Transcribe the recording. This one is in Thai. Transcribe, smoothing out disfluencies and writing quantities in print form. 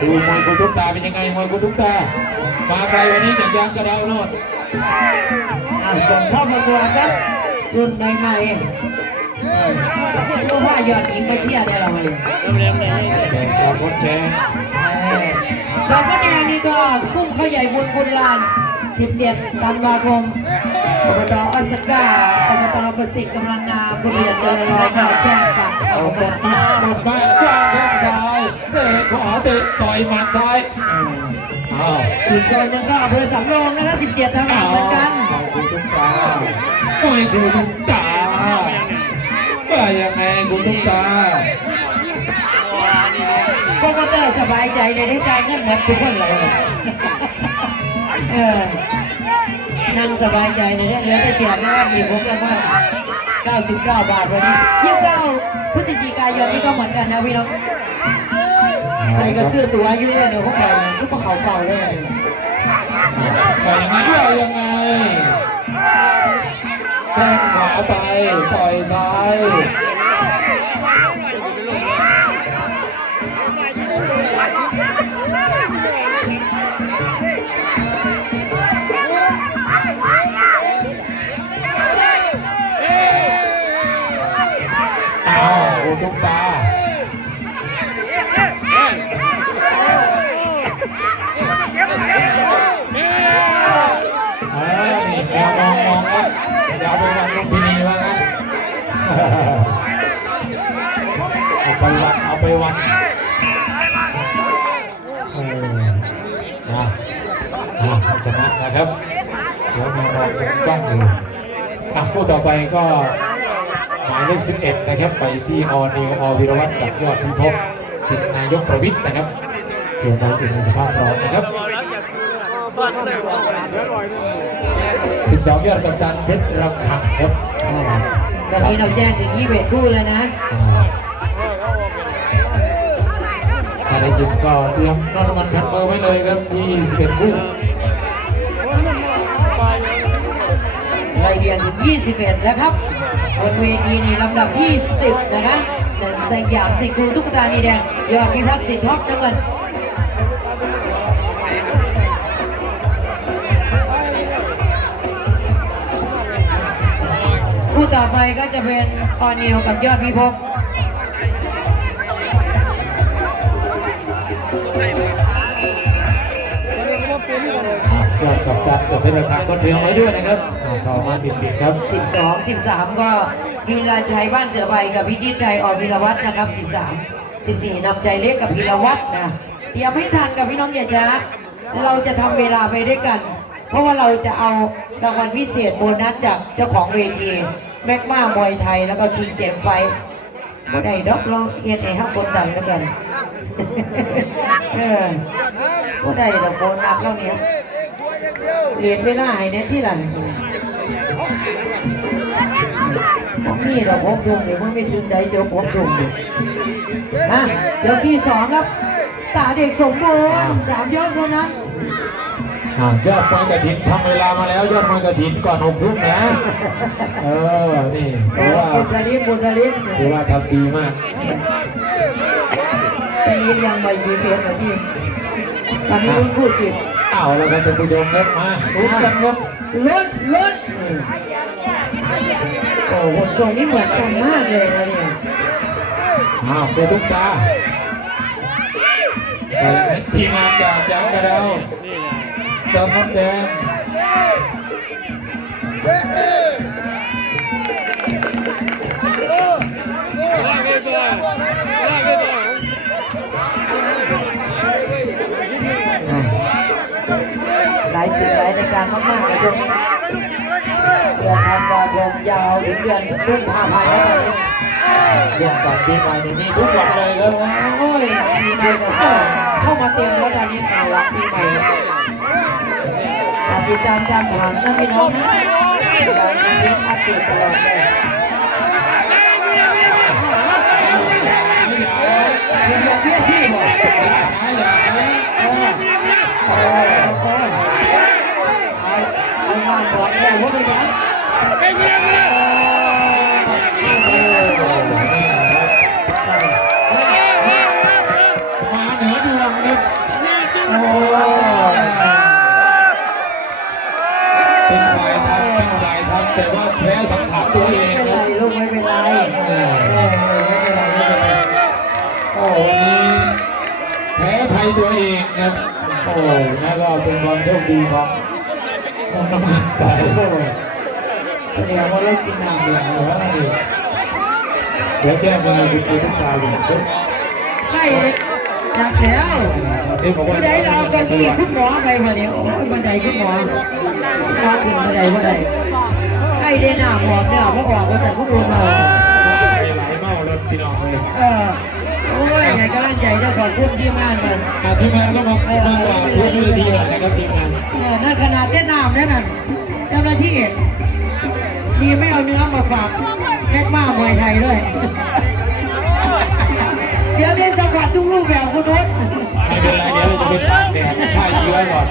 ดูมวยกุทุกตาเป็นยังไงมวยกุทุกตามาไกลวันนี้จากยางกระเดาโน่นส่งเข้าประกวดครับรุ่นใหม่ๆรู้ว่ายอดหญิงมาเชียร์ได้เราเลยดาวมดแดงดาวมดแดงนี่ก็กุ้งเขาใหญ่บุญลาน17 ธันวาคมอบตอสก้าอบตประสิทธิ์กำลังงามผู้บริหารเจริญรอยก็แจ้งฝากเอาหมามดบ้านกว้างแข้งซ้ายเตะขวาเตะต่อยหมัดซ้ายอีกโซนหนึ่งก็อำเภอสำโรงนะครับ17 ธันวาคมเหมือนกันกุทุกตาไม่กุทุกตาว่ายังไงกุทุกตาโปรโมเตอร์สบายใจเลยได้ใจเงินหมดทุกคนเลยนั่งสบายใจเลยเนี่ยเหลือแต่เจียบนะว่าอีกผมแล้วว่า99 บาทวันนี้29 พฤศจิกายนนี้ก็เหมือนกันนะพี่น้องใครก็ซื้อตั๋วอยู่เนี่ยเดี๋ยวพวกเราทุกพวกเขาเป่าเลยไปยังไงว่ายังไงแข้งขวาไปต่อยซ้ายทุกตานี่แมวมองแล้วอย่าไปวันลุงพินีว่างั้นเอาไปวันชนะนะครับเดี๋ยวแมวมองจ้องอยู่คู่ต่อไปก็หมายเลข11นะครับไปที่อนิววิรวัฒน์กับยอดพิภพสิทธินายกประวิตรนะครับเกี่ยวกับในสภาพพร้อมนะครับ12 ยอดกัปตันเพชรระฆังครับตอนนี้เราแจ้งถึง21 คู่แล้วนะถ้าได้ยินก็เตรียมนอนมันทัดเบอร์ไว้เลยครับ21 คู่ไล่เรียงถึง21แล้วครับบนเวทีนี่ลำดับที่10นะคะเดินสยามสิกูตุ๊กตานีแดงยอดพิพัฒน์สิทธิ์ท็อปน้ำเงินคู่ต่อไปก็จะเป็นออนิวกับยอดพิภพยอดกัปตันกับเพชรระฆังก็เตรียมไว้ด้วยนะครับต่อมาติดครับ12 13ก็พีราชัยบ้านเสือใบกับพิจิตรชัยอพิรวัฒน์นะครับ13 14นำใจเล็กกับพีรวัฒน์นะเตรียมให้ทันกับพี่น้องอย่าช้าเราจะทำเวลาไปด้วยกันเพราะว่าเราจะเอารางวัลพิเศษโบนัสจากเจ้าของเวทีแม็กมามวยไทยแล้วก็คิงเจมไฟบ่ได้ดอกเราเฮ็ดให้ฮักกดดันแล้วกันบ่ได้ดอกโบนัสแล้วเนี่ยเรียนเวลาให้แน่ที่หลังนี่เราพบชมเดี๋ยวมึงไม่ซึ้งใจเดี๋ยวพบชมเดี๋ยวที่2ครับตาเด็กสมบูรณ์3 ยอดเท่านั้นยอดมวยกระถินทำเวลามาแล้วยอดมวยกระถินก่อน6 ทุ่มนะนี่ถือว่าบุญลิศถือว่าทำดีมากปียังไม่มีเพชรนะที่ตอนนี้รุ่นคู่10แล้วครับท่านผู้ชมครับมาลุ้นกันครับลุ้นโอ้โหทรงนี้เหมือนกันมากเลยนะเนี่ยเป็นทุกตาทีมงานจากยางกระเดาดำน้ำแดงหลายสิ่งหลายรายการมากๆในช่วงนี้เดือนธันวาคมยาวถึงเดือนกุมภาพันธ์แล้วช่วงก่อนปีใหม่มีทุกวันเลยครับโอ้ยปีใหม่ก็เข้ามาเต็มแล้วตอนนี้มาวันปีใหม่ติดตามการผ่านนะพี่น้องการเลี้ยงอัปเดตตลอดเลยเห็นอย่างเพี้ยที่บอกเอามาบอกแล้วว่าเป็นยังมาเหนือดวงครับ โอ้วันนี้แพ้ภัยตัวเองครับโอ้นั่นก็เป็นความโชคดีของน้ำมันไปโอ้ แสดงว่าเรากินน้ำเดือด เดี๋ยวแก้มือคุณไปทุกตาเลย ไม่เลยจักแล้วบันไดเราเก้าอี้คุณหมอไปมาเนี่ยโอ้ยบันไดคุณหมอมาถึงบันไดบันไดใครได้หน้าหมอกเนี่ยเพราะออกมาจากคุณลุงเรา ไหลเมารถพี่น้องเลย โอ้ยไงกำลังใจเจ้าของพุ่มที่งานกัน ทีมงานก็มาพูดมือดีหน่อยนะครับทีมงาน นั่นขนาดได้น้ำนั่นน่ะเจ้าหน้าที่ดีไม่เอาเนื้อมาฝากแม็กมามวยไทยด้วย เดี๋ยวได้สัมผัสทุกรูปแบบคุณนุช ไม่เป็นไรเดี๋ยวเราจะไปตากแดดฆ่าเชื้อก่อน